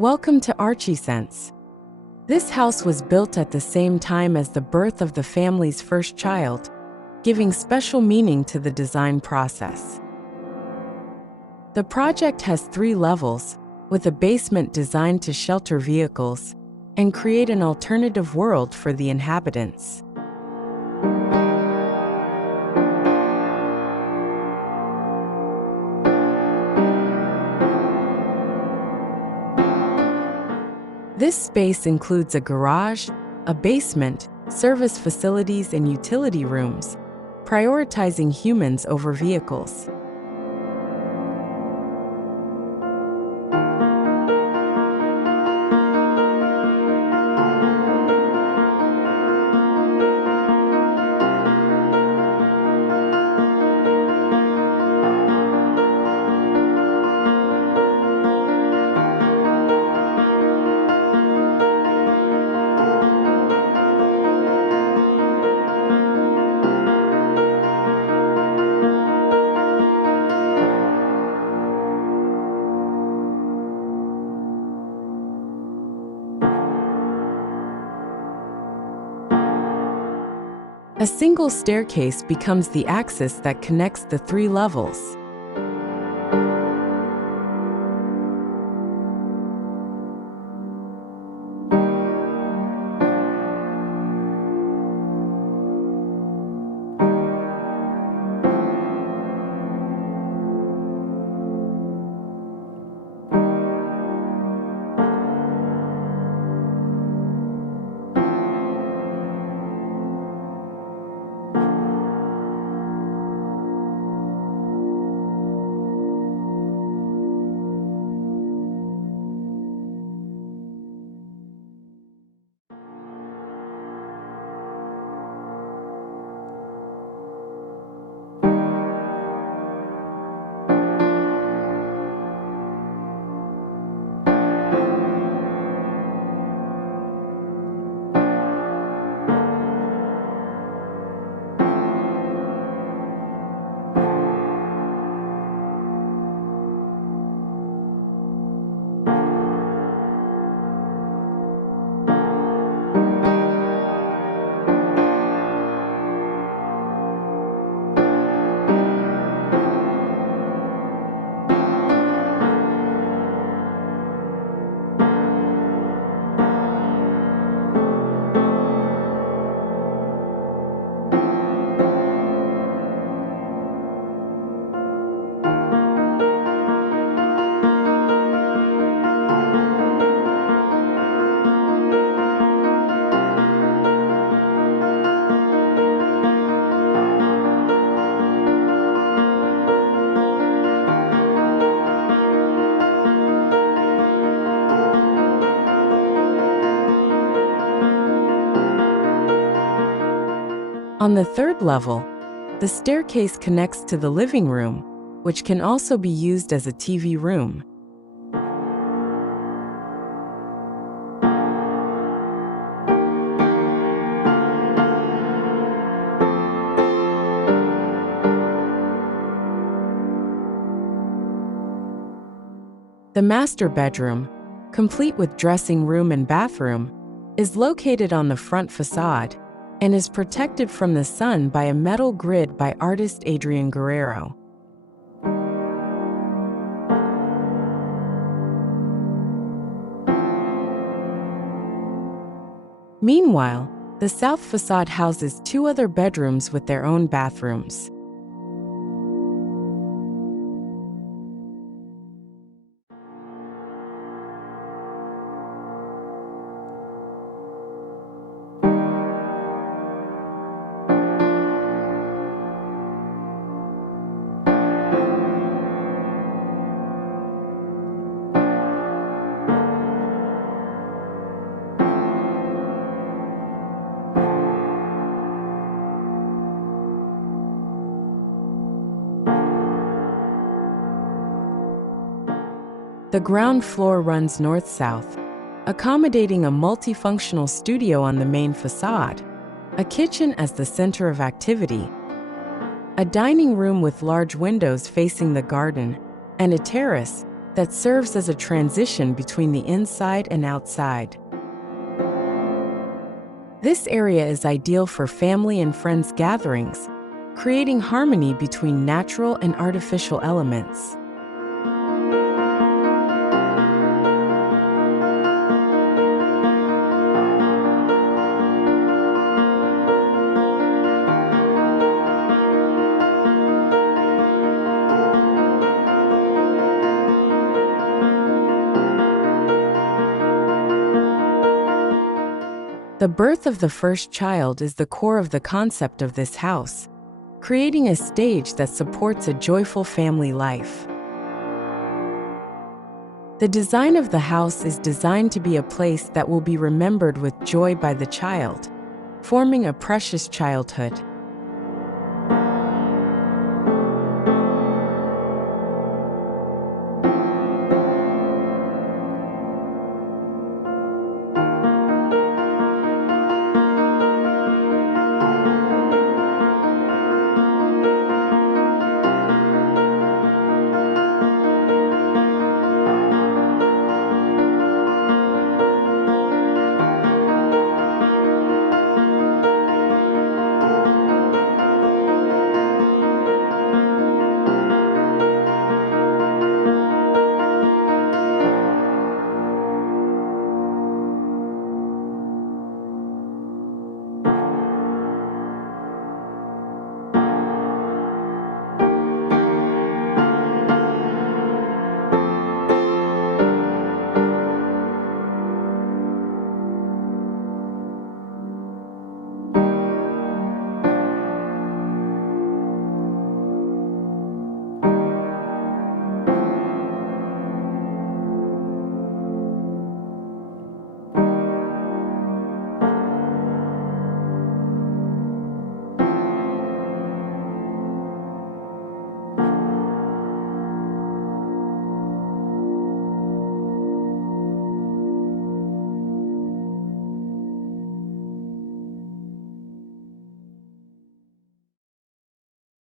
Welcome to Archiesense. This house was built at the same time as the birth of the family's first child, giving special meaning to the design process. The project has 3 levels, with a basement designed to shelter vehicles and create an alternative world for the inhabitants. This space includes a garage, a basement, service facilities, and utility rooms, prioritizing humans over vehicles. A single staircase becomes the axis that connects the 3 levels. On the 3rd level, the staircase connects to the living room, which can also be used as a TV room. The master bedroom, complete with dressing room and bathroom, is located on the front facade and is protected from the sun by a metal grid by artist Adrian Guerrero. Meanwhile, the south facade houses 2 other bedrooms with their own bathrooms. The ground floor runs north-south, accommodating a multifunctional studio on the main facade, a kitchen as the center of activity, a dining room with large windows facing the garden, and a terrace that serves as a transition between the inside and outside. This area is ideal for family and friends gatherings, creating harmony between natural and artificial elements. The birth of the first child is the core of the concept of this house, creating a stage that supports a joyful family life. The design of the house is designed to be a place that will be remembered with joy by the child, forming a precious childhood.